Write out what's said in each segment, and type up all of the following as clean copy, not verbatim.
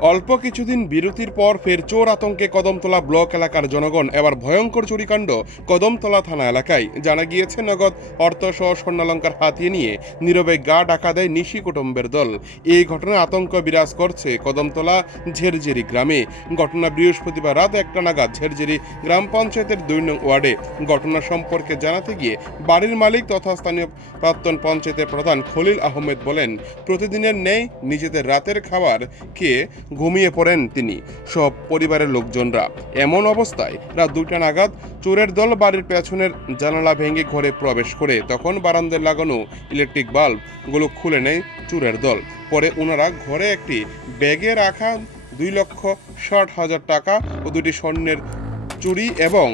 অল্প কিছুদিন বিরতির পর ফের চোর আতঙ্কে কদমতলা ব্লক এলাকার জনগণ। এবার ভয়ঙ্কর চুরিকাণ্ড কদমতলা থানা এলাকায়। জানা গিয়েছে, নগদ অর্থসহ স্বর্ণালঙ্কার হাতিয়ে নিয়ে নীরবে গা ডাকা দেয় নিশি কুটুম্বের দল। এই ঘটনায় আতঙ্ক বিরাজ করছে কদমতলা ঝেরঝেরি গ্রামে। ঘটনা বৃহস্পতিবার রাত 1টা নাগাদ ঝেরঝেরি গ্রাম পঞ্চায়েতের 2 নং ওয়ার্ডে। ঘটনা সম্পর্কে জানাতে গিয়ে বাড়ির মালিক তথা স্থানীয় প্রাক্তন পঞ্চায়েতের প্রধান খলিল আহমেদ বলেন, প্রতিদিনের ন্যায় নিজেদের রাতের খাবার খেয়ে ঘুমিয়ে পড়েন তিনি সব পরিবারের লোকজনরা। এমন অবস্থায় রাত 2টা নাগাদ চোরের দল বাড়ির পেছনের জানালা ভেঙে ঘরে প্রবেশ করে। তখন বারান্দায় লাগানো ইলেকট্রিক বাল্বগুলো খুলে নেয় চোরের দল। পরে ওনারা ঘরে একটি ব্যাগে রাখা 2,60,000 টাকা ও 2টি স্বর্ণের চুড়ি এবং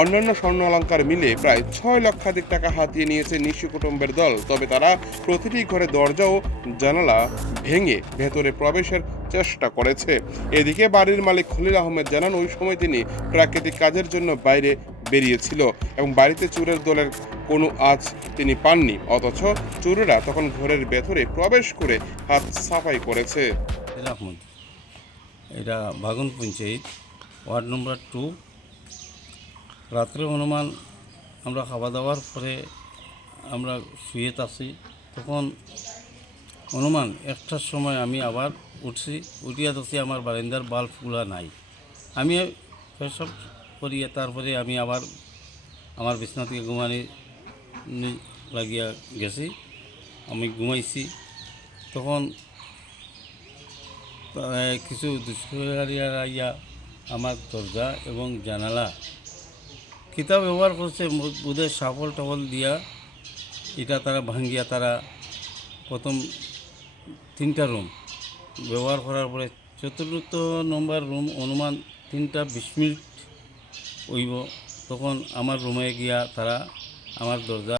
অন্যান্য স্বর্ণ অলঙ্কার মিলে প্রায় 6,00,000 টাকা হাতিয়ে নিয়েছে নিশি কুটুম্বের দল। তবে তারা প্রতিটি ঘরে দরজা ও জানালা ভেঙে ভেতরে প্রবেশের চেষ্টা করেছে। এদিকে বাড়ির মালিক খলিল আহমেদ জানান, ওই সময় তিনি প্রাকৃতিক কাজের জন্য বাইরে বেরিয়েছিল এবং বাড়িতে চোরের দলের কোনো আঁচ তিনি পাননি। অথচ চোরেরা তখন ঘরের ভেতরে প্রবেশ করে হাত সাফাই করেছে। আহমদ, এটা বাগুন পঞ্চায়েত, ওয়ার্ড নম্বর 2। রাত্রে অনুমান আমরা খাওয়া দাওয়ার পরে আমরা শুয়ে আছি, তখন অনুমান 1টার সময় আমি আবার উঠছি, উঠিয়া দেখছি আমার বারান্দার বাল্বগুলো নাই। আমি সব করিয়া তারপরে আমি আবার আমার বিছনা থেকে ঘুমানি লাগিয়া গেছি, আমি ঘুমাইছি। তখন কিছু দুষ্কৃতিকারীরা ইয়া আমার দরজা এবং জানালা কিতাব ব্যবহার করছে, ওদের সাফল টফল দিয়া এটা তারা ভাঙ্গিয়া তারা প্রথম 3টা রুম ব্যবহার করার পরে 4র্থ নম্বর রুম অনুমান 3টা 20 মিনিট হইব, তখন আমার রুমে গিয়া তারা আমার দরজা